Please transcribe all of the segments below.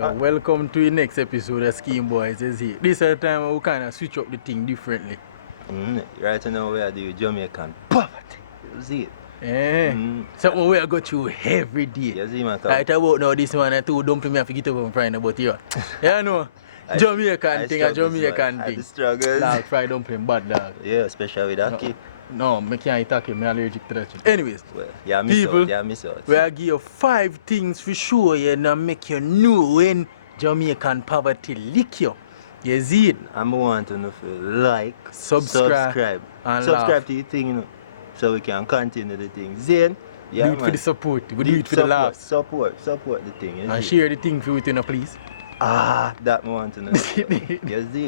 Welcome to the next episode of Scheme Boys. You see, this is the time we kind of switch up the thing differently. Right now we are doing Jamaican Poverty. You see it? Something we are go through every day. You see, man. Right about now, this one and two don't pay me to get up on Friday, but you know, Jamaican thing, a Jamaican thing. The struggles. Dog, Friday don't play bad dog. Yeah, especially with that kid. No, I can't attack him. I'm allergic to that shit. Anyways, well, miss out. We are give you 5 things for sure you know make you know when Jamaican poverty lick you. You see it? I'm want to know if you like, subscribe and subscribe to the thing, you know, so we can continue the thing. Then, yeah, do it for the support. We do it for the laughs. Support the thing. And share the thing for you, please. That I want to know. You see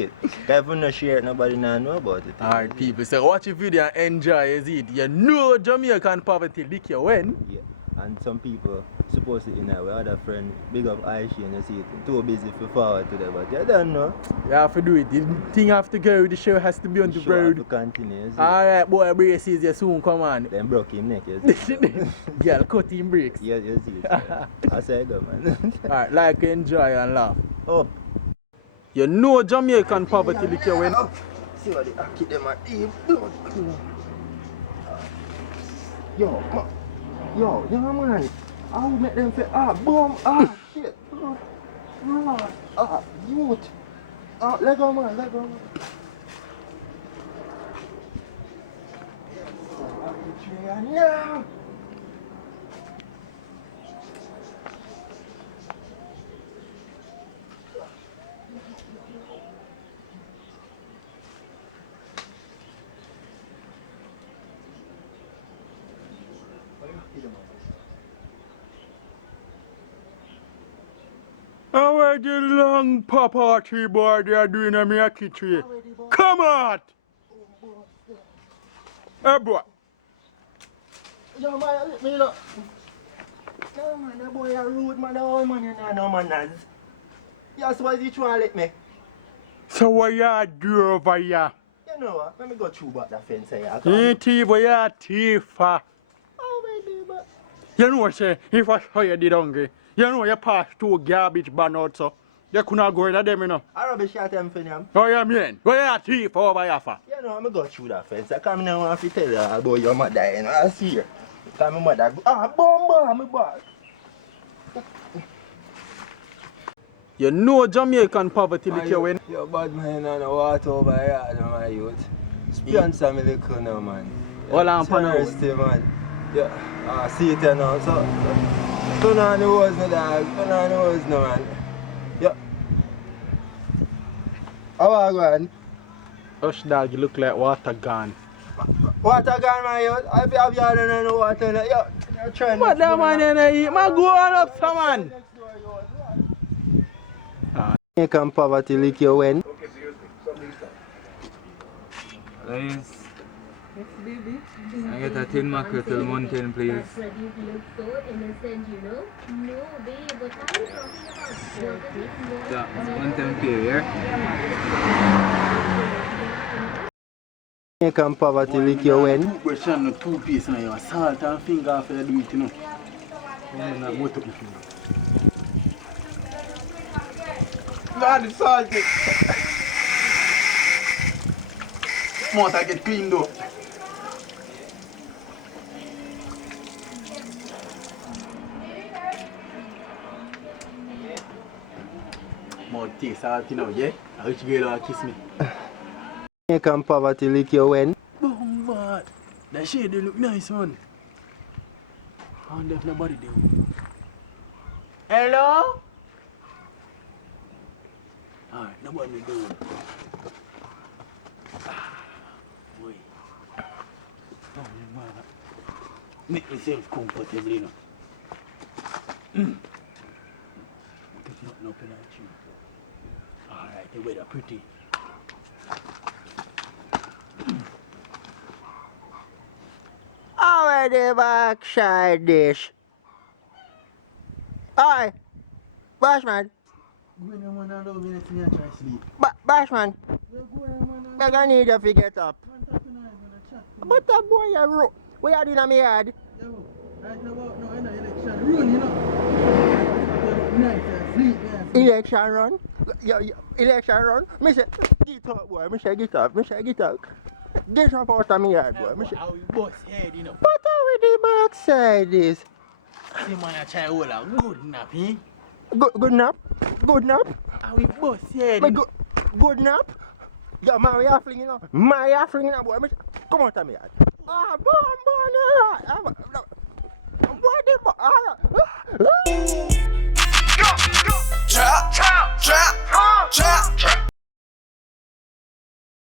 it? If you not share it, nobody know about it. Alright, people. So watch the video and enjoy. You see it? You know Jamaican poverty lick you when? Yeah. And some people supposed to, you know, we had a friend, big up Aishi, and you see it, too busy to forward to them, but you don't know. You have to do it. The thing have to go, the show has to be on the road. The show have to continue. Alright, boy, braces, you soon come on. Then broke him neck, you see it. Girl, cut him breaks. Yeah, you see it. I say go, man. Alright, like, enjoy and laugh. Up. You know Jamaican poverty lick you when? See what they keep them at the blood. Yo, man. I'll make them say, boom, shit. Youth. Let go, man. No. How are the long papa tree boy they are doing a Miyaki tree? Come on! Hey boy! Yo man, let me look. No man, that boy a rude man, oh man, you know no manners. Yes, why is he trying to let me? So what you do over here? You know what, let me go through back the fence here. You thief, what you thief for? Oh baby, but... You know what say, if I show you did hungry, you know you pass 2 garbage ban out so. You could not go in them, you know. I rubbish at them for them. Oh you mean? What you thief over here for? You know, I'm going to go through that fence. I come now and tell you about your mother, you know, I see her. Because my mother go, boom, my boy. You know Jamaican poverty lick you when? You're bad man on the water over here, no, my youth. Sponsor me little now, man. Hold on, Pano. Man. Yeah, see it now, so turn on the hose, no dog. Turn on the hose, no man. Yeah. How are you going? Hush dog, you look like water gone. Water gone, my youth. I have you in the water. Yeah, you're trying. What that man in eat? Man, go on up, some man. Jamaican poverty lick you when? Guys, I get a 10 mackerel till mountain, please. Freddy, you look so innocent, you know? No, babe, what are you talking about? Yeah, mountain pay, yeah? Jamaican poverty lick you when? Brush on the 2 piece and your salt and finger after you do it, you know. Lord, it's salty. Must I get cleaned up? More taste salty now, yeah? I wish you girl kiss me. Jamaican poverty lick you when? Boom, but that shade they look nice, man. And there's nobody there. Hello? Alright, nobody there. Boy. Oh, man. Make myself comfortable, you know. There's nothing up in that tree. Alright, the weather pretty. Already back side dish. Alright, Bashman. Bashman. I need you to get up. But that boy, where are you in my yard? Right now, no election. Run, you know. Nice. Election run? Election run? Me say, get up, boy. Me say, get up. Get up out of me yard, boy. Me say, How we bust head, you know. what are we the backside is? See man a try hold a good nap, eh? Good nap? Good nap? How we bust head, Me you know. good nap? Yo, man, we are flinging up. Man, we are flinging up, boy. Me say, come out of me yard. Ah, born,